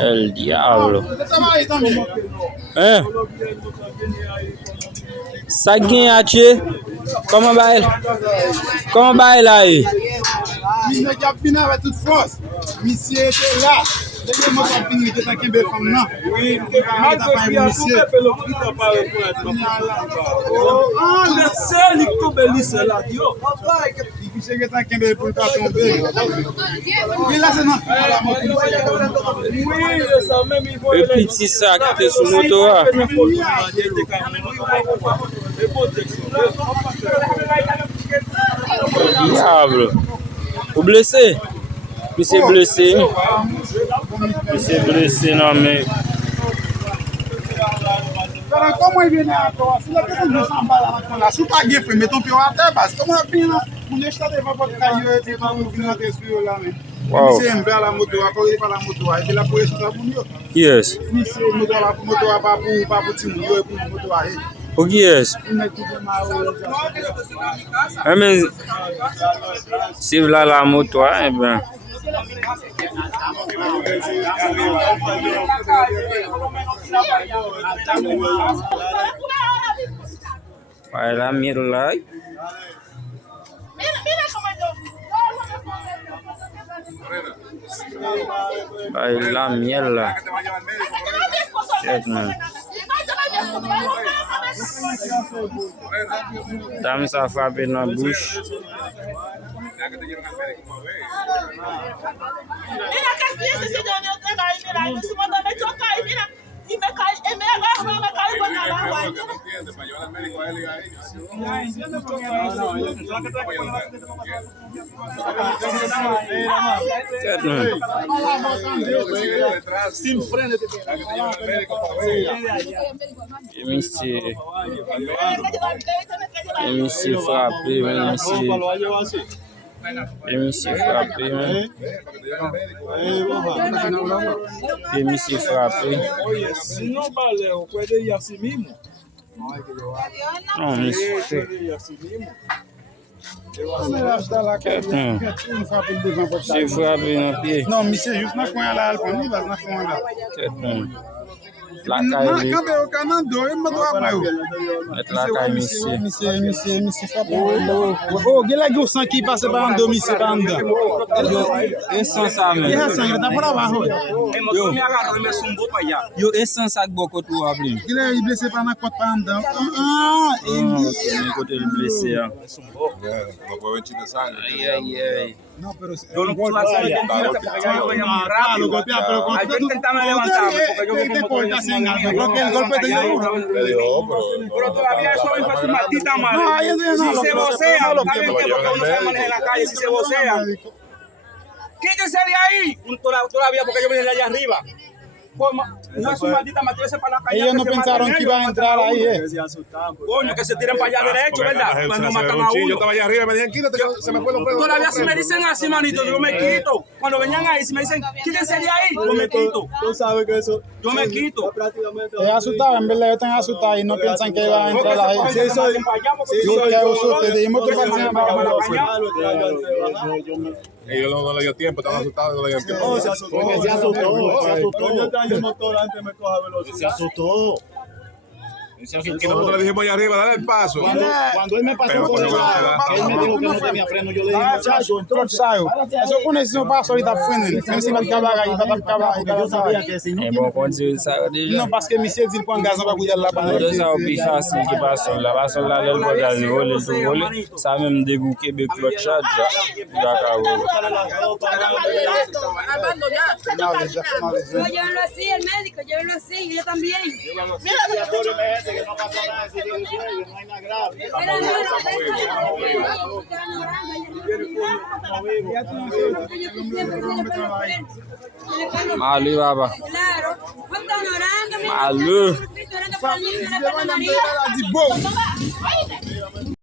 El diablo. Ça gagne à tuer. Comment va elle? Comment va elle aí? Monsieur qui a fini avec toute force. Monsieur était là. Dès moi qui a fini, il était avec une femme là. Oui, monsieur. C'est lui qui tombe là, Monsieur qui est avec un pour pas tomber. Il là c'est non. oui, ça même il faut. Le petit sac qui est sur moto. Diable. Vous blessé? Monsieur blessé. Monsieur blessé, non mais. Comment il vient à toi? Si la personne ne s'en va là, si tu as gagné, mettons pied à terre, parce que comment on finit là? On est jeté devant votre caillou et puis on finit rentrer sur là. Monsieur aime faire la moto, à cause de la moto, et puis la police est là pour nous. Yes. Monsieur, moto pas pour petit moun, et pour moto à Ok, yes. Mais si vous avez la moto, eh bien. La mire là. La miel là. Dame ça frappé dans la bouche. Monsieur frappé, monsieur frappé, monsieur frappé. Sinon, on peut dire Yassimine. Non, monsieur. C'est frappé dans le pied. Non, monsieur, juste dans le coin là, il va dans le coin là. La caille. Monsieur frappé. Oh, il y a un sang qui passe par un domicile. Et sans ça, même. Yo, et sans ça, beaucoup tout à blé. Il est blessé par un côté pendant. Côté blessé. Aïe. No, pero yo no puedo hacer el porque yo voy a muy rápido. Yo intentaba levantarme porque yo creo que el golpe te dio pero todavía eso es su maldita madre. Si se vocea, está bien que porque uno se maneja en la calle, si se vocea. Quítese de ahí. Todavía porque yo vine de allá arriba. No es su maldita matriz para la calle. Ellos no pensaron que iban a entrar ahí, Coño, que se tiren para allá derecho, ¿verdad? Cuando matan a uno. Yo estaba allá arriba y me dijeron, quítate, se me fue los pedos. Todavía si me dicen así, manito, yo me quito. Cuando venían ahí, si me dicen, quítense de ahí, yo me quito. Tú sabes que eso... Yo me quito. Es asustado, en verdad, ellos están asustados y no piensan que iban a entrar ahí. Sí, eso es. Ellos no le dio tiempo, estaban asustados, no le dio tiempo. Se asustó. Se asustó. Yo estaba en el motor antes me coja velocidad. Se asustó. Que nosotros le dijimos allá arriba, dale el paso. Cuando él me pasó por el lado, él me dijo que no tenía freno. Yo le dije, muchacho, entonces. Eso con ese paso ahorita frenen. Même si el caballo ahí, yo sabía que si no. Bon, continue ça déjà. Non, parce que monsieur dit qu'on gaz, on va couiller là-bas. C'est ça, au plus facile qui passe là. Passe là, le bagage, voler. Ça même dégoût Québec, le chat, Llévenlo así, el médico, llévenlo así, yo también. Que no pasa nada, si Dios quiere, no hay nada grave. Malu, baba. Claro, ¿cuánto orando? Malu.